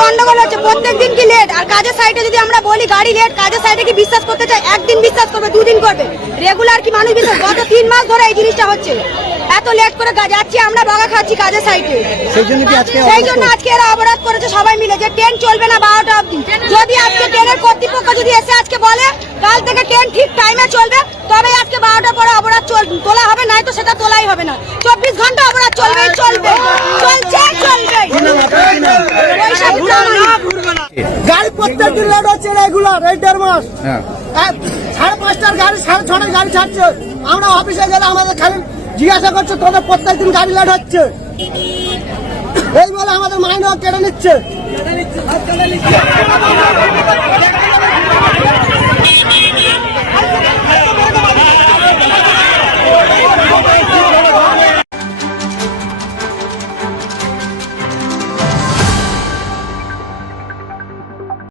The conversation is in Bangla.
গন্ডগোল হচ্ছে প্রত্যেকদিন কি লেট, আর কাজের সাইডে যদি আমরা বলি গাড়ি লেট, কাজের সাইডে কি বিশ্বাস করতে চাই? একদিন বিশ্বাস করবে, দুদিন করবে, রেগুলার কি মানুষ বিশ্বাস? গত 3 মাস ধরে এই জিনিসটা হচ্ছে, এত লেট করে যাচ্ছি আমরা, বগা খাচ্ছি কাজের সাইডে। সেই জন্য আজকে এরা অবরোধ করেছে সবাই মিলে, যে ট্রেন চলবে না 12টা অবধি। যদি আজকে ট্রেনের কর্তৃপক্ষ যদি এসে আজকে বলে কাল থেকে ট্রেন ঠিক টাইমে চলবে, তবে আজকে 12টা পরে অবরোধ তোলা হবে, নাই তো সেটা তোলাই হবে না। 24 ঘন্টা অবরোধ চলবে, চলবে, চলছে, চলবে। গাড়ি প্রত্যেকদিন লেট হচ্ছে, রেগুলার এই 1.5 মাস। 5:30টার গাড়ি 6:30টার গাড়ি ছাড়ছে। আমরা অফিসে গেলে আমাদের খালি জিজ্ঞাসা করছে তোদের প্রত্যেকদিন গাড়ি লেট হচ্ছে, এই বলে আমাদের মাইনে কেটে নিচ্ছে।